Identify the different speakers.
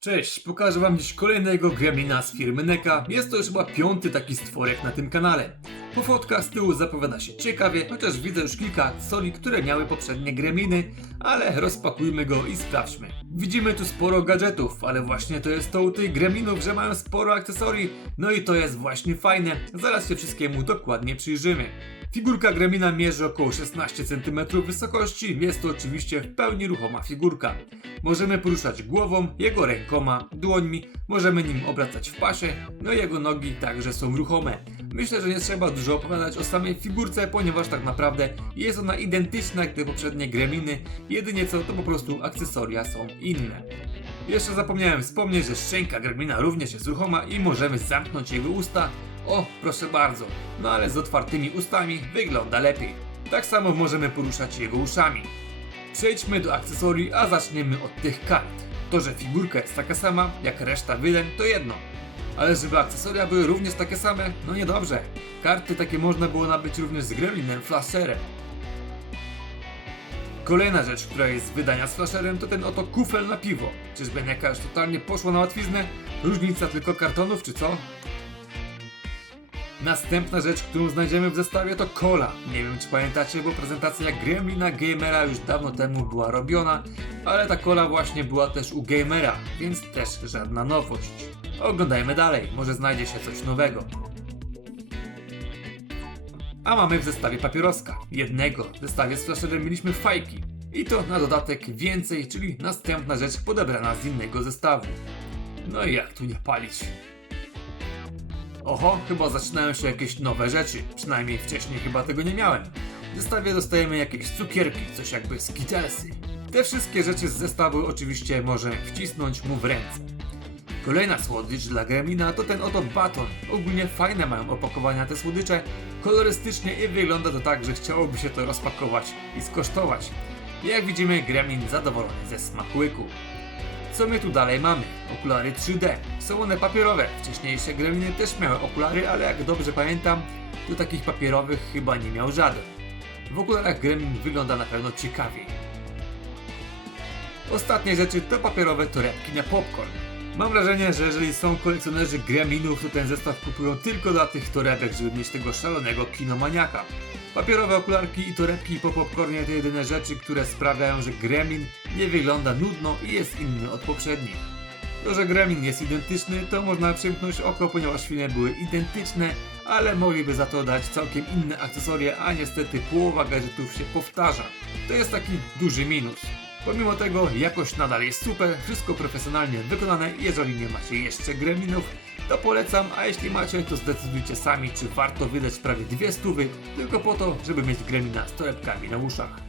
Speaker 1: Cześć, pokażę wam dziś kolejnego gremlina z firmy NECA. Jest to już chyba piąty taki stworek na tym kanale. Po fotkach z tyłu zapowiada się ciekawie, chociaż widzę już kilka akcesorii, które miały poprzednie gremliny, ale rozpakujmy go i sprawdźmy. Widzimy tu sporo gadżetów, ale właśnie to jest to u tych gremlinów, że mają sporo akcesorii, no i to jest właśnie fajne. Zaraz się wszystkiemu dokładnie przyjrzymy. Figurka Gremlina mierzy około 16 cm wysokości, jest to oczywiście w pełni ruchoma figurka. Możemy poruszać głową, jego rękoma, dłońmi, możemy nim obracać w pasie, no i jego nogi także są ruchome. Myślę, że nie trzeba dużo opowiadać o samej figurce, ponieważ tak naprawdę jest ona identyczna jak te poprzednie Gremliny, jedynie co to po prostu akcesoria są inne. Jeszcze zapomniałem wspomnieć, że szczęka Gremlina również jest ruchoma i możemy zamknąć jego usta. O, proszę bardzo, no ale z otwartymi ustami wygląda lepiej. Tak samo możemy poruszać jego uszami. Przejdźmy do akcesorii, a zaczniemy od tych kart. To, że figurka jest taka sama jak reszta wydeń, to jedno. Ale żeby akcesoria były również takie same, no niedobrze. Karty takie można było nabyć również z Gremlinem Flasherem. Kolejna rzecz, która jest z wydania z flasherem, to ten oto kufel na piwo. Czyżby jaka już totalnie poszła na łatwiznę? Różnica tylko kartonów, czy co? Następna rzecz, którą znajdziemy w zestawie to cola. Nie wiem czy pamiętacie, bo prezentacja Gremlina Gamera już dawno temu była robiona, ale ta cola właśnie była też u Gamera, więc też żadna nowość. Oglądajmy dalej, może znajdzie się coś nowego. A mamy w zestawie papieroska. Jednego. W zestawie z flasherem mieliśmy fajki. I to na dodatek więcej, czyli następna rzecz podebrana z innego zestawu. No i jak tu nie palić? Oho, chyba zaczynają się jakieś nowe rzeczy. Przynajmniej wcześniej chyba tego nie miałem. W zestawie dostajemy jakieś cukierki, coś jakby skittlesy. Te wszystkie rzeczy z zestawu oczywiście możemy wcisnąć mu w ręce. Kolejna słodycz dla Gremlina to ten oto baton. Ogólnie fajne mają opakowania te słodycze, kolorystycznie i wygląda to tak, że chciałoby się to rozpakować i skosztować. Jak widzimy, Gremlin zadowolony ze smakułyku. Co my tu dalej mamy? Okulary 3D. Są one papierowe. Wcześniejsze Gremliny też miały okulary, ale jak dobrze pamiętam, to takich papierowych chyba nie miał żaden. W okularach Gremlin wygląda na pewno ciekawiej. Ostatnie rzeczy to papierowe torebki na popcorn. Mam wrażenie, że jeżeli są kolekcjonerzy gremlinów, to ten zestaw kupują tylko dla tych torebek, żeby mieć tego szalonego kinomaniaka. Papierowe okularki i torebki po popcornie to jedyne rzeczy, które sprawiają, że gremlin nie wygląda nudno i jest inny od poprzednich. To, że gremlin jest identyczny, to można przymknąć oko, ponieważ filmy były identyczne, ale mogliby za to dać całkiem inne akcesoria, a niestety połowa gadżetów się powtarza. To jest taki duży minus. Pomimo tego jakość nadal jest super, wszystko profesjonalnie wykonane jeżeli nie macie jeszcze gremlinów, to polecam, a jeśli macie, to zdecydujcie sami, czy warto wydać prawie dwie stówy tylko po to, żeby mieć gremlina z torebkami na uszach.